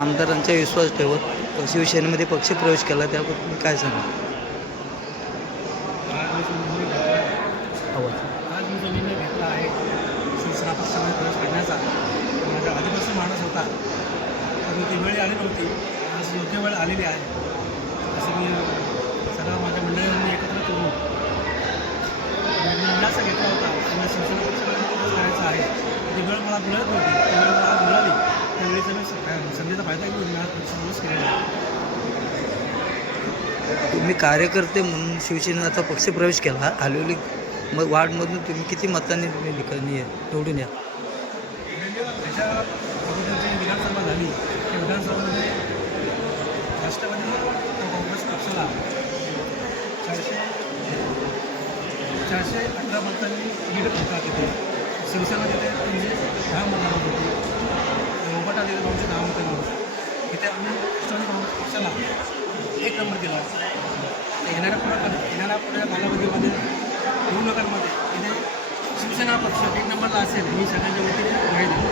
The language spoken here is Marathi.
आमदारांचा विश्वास ठेवत शिवसेनेमध्ये पक्षप्रवेश केला त्याबद्दल काय सांगा? आवाज. आज मी जो निर्णय घेतला आहे शिवसेना पक्षामध्ये प्रवेश करण्याचा माझा आधीपासून मानस होता, पण ती वेळ आली नव्हती. आज योग्य वेळ आलेली आहे. असं मी सर्व माझ्या मंडळींनी एकत्र करून निर्णय असा घेतला होता की मला शिवसेना पक्षामध्ये प्रवेश करायचा आहे. ती वेळ मला मिळत नव्हती, ती वेळ मला आज मिळाली. त्यावेळीचा मी संधीचा फायदा घेऊन मी आज प्रवेश केलेला आहे. तुम्ही कार्यकर्ते म्हणून शिवसेनेचा आता पक्षप्रवेश केला आलेली मग वार्डमधून तुम्ही किती मतांनी तुम्ही निवडून या? त्याच्या अगोदर जी विधानसभा झाली त्या विधानसभेमध्ये राष्ट्रवादी काँग्रेस पक्षाला 418 मतांनी लीड होता. तिथे शिवसेना तिथे म्हणजे 10 मतांवर होती. उभाटा तिथे 10 मतांवर. तिथे आम्ही राष्ट्रवादी काँग्रेस पक्षाला 1 नंबर दिला. येणाऱ्या पुढे कालावधीमध्ये निवडणुकांमध्ये तिथे शिवसेना पक्ष 1 नंबरला असेल ही सगळ्यांच्या वतीने ग्वाही दिली.